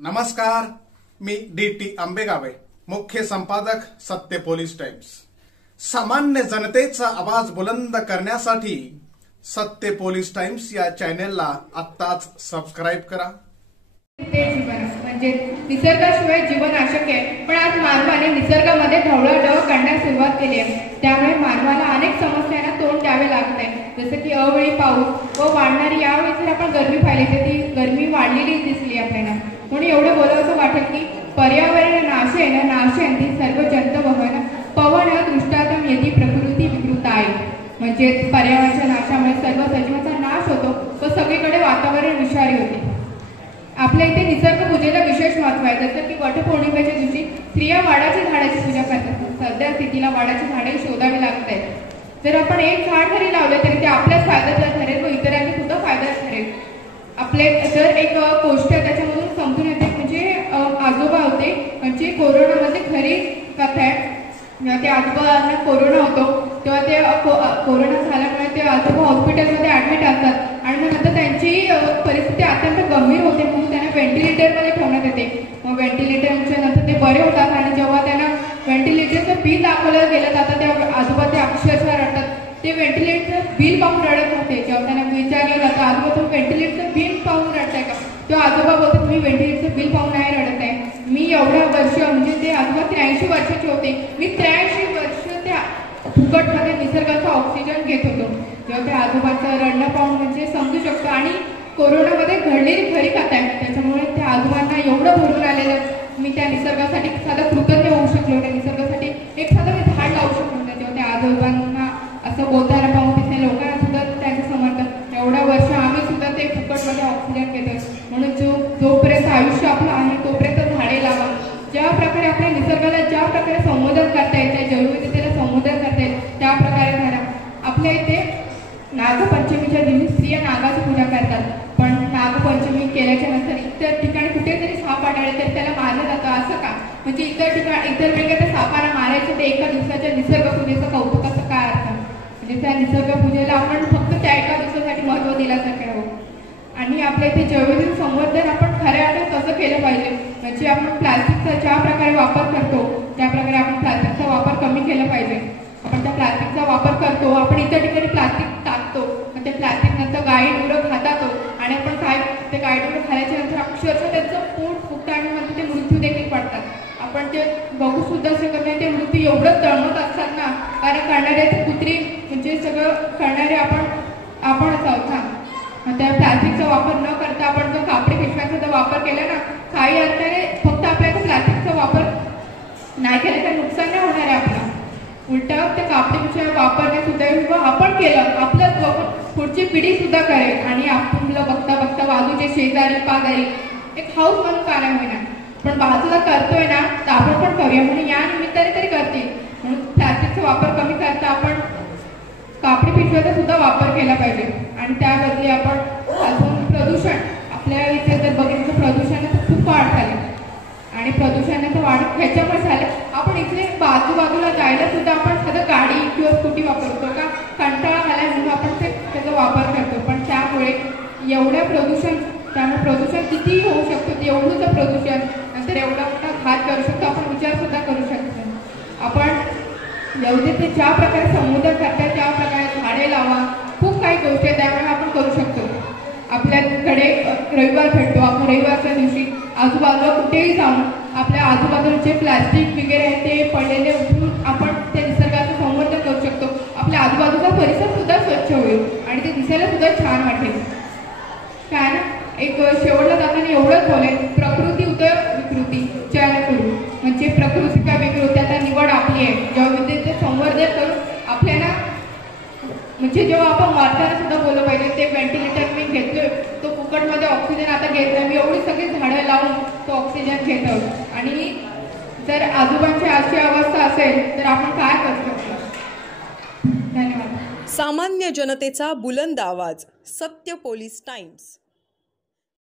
नमस्कार, मी डी.टी. आंबेगावे, मुख्य संपादक सत्य पोलीस टाइम्स। सामान्य जनतेचा आवाज बुलंद करण्यासाठी सत्य पोलीस टाइम्स या चॅनेलला आत्ताच सबस्क्राइब करा। ते जीवन म्हणजे निसर्गाशिवाय जीवन अशक्य आहे, पण आज मानवाने निसर्गामध्ये ढवळाढवळ करण्यास सुरुवात केली आहे। त्यामुळे मानवाला अनेक समस्यांना तोंड द्यावे लागत आहे, जसं की अवेळी पाऊस व वाढणारी यावेळी जर आपण गरमी पाहिली तर ती गरमी वाढलेली दिसली आपल्याला। म्हणून एवढं बोलावंसं वाटेल की पर्यावरण नाशेन सर्व जंत वहन पवन दृष्टातम यदि प्रकृती विकृताय, म्हणजे पर्यावरणाच्या नाशामुळे सर्व सजीवांचा नाश होतो व सगळीकडे वातावरण विषारी होते। आपल्या इथे निसर्ग पूजेला विशेष महत्व आहे, जसं की वटपौर्णिमेच्या दिवशी स्त्रिया वाडाची झाडाची पूजा करतात। सध्या स्थितीला वाडाची झाडे शोधावी लागत आहेत। जर आपण एक झाड जरी लावले तरी ते आपल्याच फायद्याचं ठरेल व इतरांना सुद्धा फायदा ठरेल। आपले जर एक गोष्ट त्याच्यामधून समजून येते, म्हणजे आजोबा होते, म्हणजे कोरोनामध्ये खरी कथा आहे। ते आजोबांना कोरोना होतो तेव्हा ते कोरोना झाल्यामुळे ते आजोबा हॉस्पिटलमध्ये ऍडमिट असतात आणि मग नंतर त्यांची परिस्थिती अत्यंत गंभीर होते, म्हणून त्यांना व्हेंटिलेटरमध्ये ठेवण्यात येते। मग व्हेंटिलेटरच्या नंतर ते बरे होतात आणि जेव्हा त्यांना व्हेंटिलेटरचं बिल दाखवलं गेलं जातं तेव्हा आजोबा ते अक्षरशः रडतात। ते व्हेंटिलेटरचं बिल पाहून रडत होते। जेव्हा त्यांना विचारलं जातं आजोबा तुम्ही व्हेंटिलेटरचं बिल पाहून रडताय का, तेव्हा आजोबा बोलतात तुम्ही व्हेंटिलेटरचं बिल पाहून नाही रडत आहे, मी एवढ्या वर्ष, म्हणजे ते आजोबा 83 वर्षाचे होते, मी 83 वर्ष त्या फुकटमध्ये निसर्गाचा ऑक्सिजन घेत होतो। जेव्हा त्या आजोबाचं रडणं पाहून म्हणजे समजू शकतो। आणि कोरोनामध्ये घडलेली खरी कथा आहे, त्याच्यामुळे त्या आजोबांना एवढं भरून आलेलं, मी त्या निसर्गासाठी साधं कृतज्ञ होऊ शकलो, त्या निसर्गासाठी एक साधं मी झाड लावू शकलो नाही। तेव्हा त्या आजोबांना असं बोलताना पाहून तिथे लोकांना सुद्धा त्यांचं समर्थन, एवढ्या वर्ष आम्ही सुद्धा ते फुकटमध्ये ऑक्सिजन घेतोय, म्हणून जोपर्यंत आयुष्य आपलं आहे तोपर्यंत झाडे लावा। ज्या प्रकारे आपल्या निसर्गाला ज्या प्रकारे संबोधन करता येते, जैवविविधतेला संबोधन करता येते, त्या प्रकारे झाडा। आपल्या इथे नागपंचमीच्या दिवशी स्त्रिया नागाची पूजा करतात, पण नागपंचमी केल्याच्या नंतर इतर ठिकाणी कुठेतरी साप आढळले तर त्याला मारलं जातं, असं का? म्हणजे इतर वेळेला त्या सापाला मारायचं ते एका दिवसाच्या निसर्ग पूजेचं कौतुक, असं काय अर्थ? म्हणजे त्या निसर्ग पूजेला आपण फक्त त्या एका दिवसासाठी महत्व दिल्यासारखे आहोत। आणि आपल्या इथे जैवविविधतेचं संवर्धन आपण खऱ्या अर्थाने कसं केलं पाहिजे, म्हणजे आपण प्लास्टिकचा ज्या प्रकारे वापर करतो त्या प्रकारे आपण प्लास्टिकचा वापर कमी केला पाहिजे। आपण त्या प्लास्टिकचा वापर करतो, आपण इतर ठिकाणी प्लास्टिक टाकतो, मग ते प्लास्टिक नंतर गाई गुरं खातात आणि आपण काय ते गाई गुरं खाल्याच्या नंतर अक्षरशः त्यांचं पोट फुगतं आणि मग ते मृत्यू देखील पडतात। आपण ते बघू सुद्धा शकत नाही, ते मृत्यू एवढं तळमत असतात ना, कारण करणारे कुत्री म्हणजे सगळं करणारे आपणच आहोत ना। त्या प्लास्टिकचा वापर न करता आपण जर कापडी पिशव्यांचा वापर केला ना, काही अर्थाने फक्त आपल्याला प्लास्टिकचा वापर नाही केला तर नुकसान नाही होणार आहे आपला, उलट त्या कापडी पिशव्या वापरणे सुद्धा आपण केलं आपलं पुढची पिढी सुद्धा करेल आणि आपलं बघता बघता बाजूचे शेजारी पाजारी एक हाऊस म्हणून काय होईना, पण बाजूला करतोय ना तर आपण पण करूया, म्हणून या निमित्ताने तरी करते। म्हणून प्लास्टिकचा वापर कमी करता आपण कापडी पिशव्याचा सुद्धा वापर केला पाहिजे। आणि त्या बदली आपण अजून प्रदूषण, आपल्या इथे जर बघितलं प्रदूषणाचं खूप वाढ झाली आणि प्रदूषणाचं वाढ ह्याच्यामुळे झालं, आपण इथे बाजूबाजूला जायला सुद्धा आपण साधं गाडी किंवा स्कूटी वापरतो का, कंटाळा आलाय म्हणून आपण त्याचा वापर करतो, पण त्यामुळे एवढं प्रदूषण कितीही होऊ शकतो, एवढंच प्रदूषण नंतर एवढा मोठा घात करू शकतो, आपण विचार सुद्धा करू शकतो। आपण एवढे ते ज्या प्रकारे संबोधन करतात त्या प्रकारे झाडे लावा, खूप काही गोष्टी आहेत त्यामुळे आपण करू शकतो। आपल्याकडे रविवार भेटतो, आपण रविवारच्या दिवशी आजूबाजूला कुठेही जाऊन आपल्या आजूबाजूला जे प्लास्टिक वगैरे आहे ते पडलेले उचलून आपण त्या निसर्गाचं संवर्धन करू शकतो। आपल्या आजूबाजूचा परिसर सुद्धा स्वच्छ होईल आणि ते दिसायला सुद्धा छान वाटेल। काय ना, एक शेवटला जाताना एवढंच बोलेल, प्रकृती उदय विकृती चयन करू, म्हणजे प्रकृती का विकृती आता निवड आपली आहे। जैवविविधतेचं संवर्धन करून आपल्याला, म्हणजे जेव्हा आपण मारताना सुद्धा बोललं पाहिजे, ते व्हेंटिलेटर मी घेतलोय तो फुकटमध्ये ऑक्सिजन आता घेत नाही, मी एवढी सगळी झाडं लावून तो ऑक्सिजन घेत आहोत। आणि जर आजोबांची अशी अवस्था असेल तर आपण काय करू शकतो? धन्यवाद। सामान्य जनतेचा बुलंद आवाज, सत्य पोलीस टाइम्स।